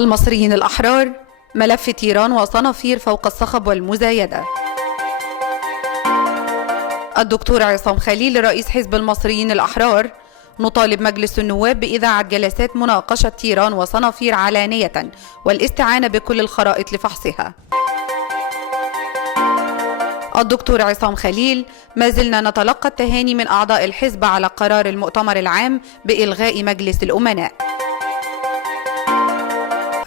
المصريين الأحرار، ملف تيران وصنافير فوق الصخب والمزايدة. الدكتور عصام خليل رئيس حزب المصريين الأحرار: نطالب مجلس النواب بإذاعة جلسات مناقشة تيران وصنافير علانية والاستعانة بكل الخرائط لفحصها. الدكتور عصام خليل: ما زلنا نتلقى التهاني من أعضاء الحزب على قرار المؤتمر العام بإلغاء مجلس الأمناء.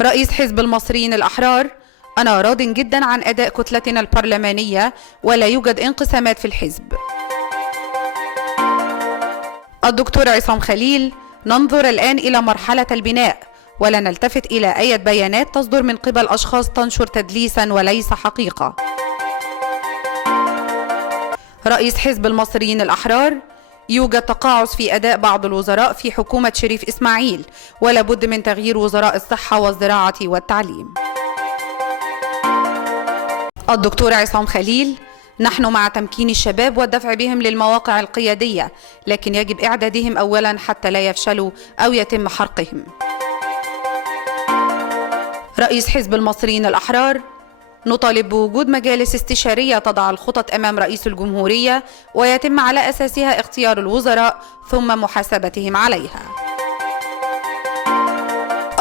رئيس حزب المصريين الأحرار: أنا راض جدا عن أداء كتلتنا البرلمانية ولا يوجد انقسامات في الحزب. الدكتور عصام خليل: ننظر الآن إلى مرحلة البناء ولا نلتفت إلى أي بيانات تصدر من قبل أشخاص تنشر تدليسا وليس حقيقة. رئيس حزب المصريين الأحرار: يوجد تقاعس في أداء بعض الوزراء في حكومة شريف إسماعيل ولا بد من تغيير وزراء الصحة والزراعة والتعليم. الدكتور عصام خليل: نحن مع تمكين الشباب والدفع بهم للمواقع القيادية، لكن يجب إعدادهم أولا حتى لا يفشلوا أو يتم حرقهم. رئيس حزب المصريين الأحرار: نطالب بوجود مجالس استشارية تضع الخطط أمام رئيس الجمهورية ويتم على أساسها اختيار الوزراء ثم محاسبتهم عليها.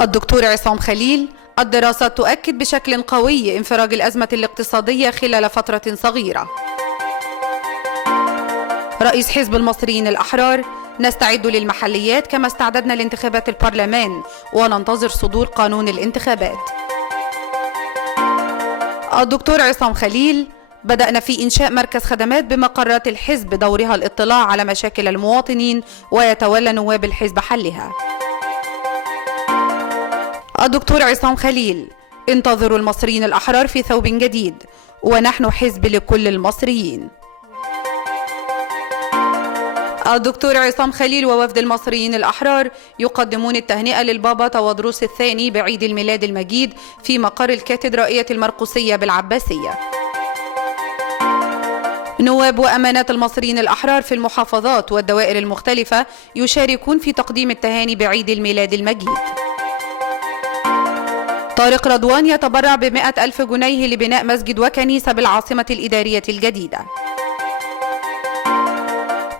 الدكتور عصام خليل: الدراسات تؤكد بشكل قوي انفراج الأزمة الاقتصادية خلال فترة صغيرة. رئيس حزب المصريين الأحرار: نستعد للمحليات كما استعددنا لانتخابات البرلمان وننتظر صدور قانون الانتخابات. الدكتور عصام خليل: بدأنا في إنشاء مركز خدمات بمقرات الحزب دورها الاطلاع على مشاكل المواطنين ويتولى نواب الحزب حلها. الدكتور عصام خليل: انتظروا المصريين الأحرار في ثوب جديد ونحن حزب لكل المصريين. الدكتور عصام خليل ووفد المصريين الأحرار يقدمون التهنئة للبابا تودروس الثاني بعيد الميلاد المجيد في مقر الكاتدرائية المرقسية بالعباسية. نواب وأمانات المصريين الأحرار في المحافظات والدوائر المختلفة يشاركون في تقديم التهاني بعيد الميلاد المجيد. طارق رضوان يتبرع ب100,000 جنيه لبناء مسجد وكنيسة بالعاصمة الإدارية الجديدة.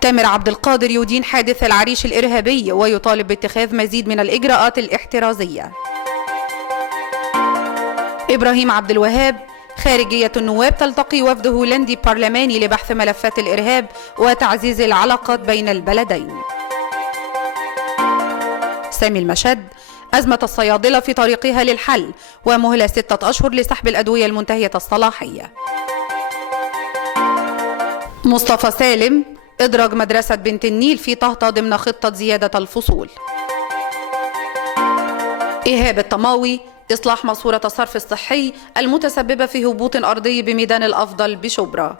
تامر عبد القادر يدين حادث العريش الإرهابي ويطالب باتخاذ مزيد من الإجراءات الاحترازية. إبراهيم عبد الوهاب: خارجية النواب تلتقي وفد هولندي برلماني لبحث ملفات الإرهاب وتعزيز العلاقات بين البلدين. سامي المشد: أزمة الصيادلة في طريقها للحل ومهلة 6 أشهر لسحب الأدوية المنتهية الصلاحية. مصطفى سالم: إدراج مدرسة بنت النيل في طهطا ضمن خطة زيادة الفصول. إيهاب الطماوي: إصلاح ماسورة الصرف الصحي المتسببة في هبوط أرضي بميدان الأفضل بشبرا.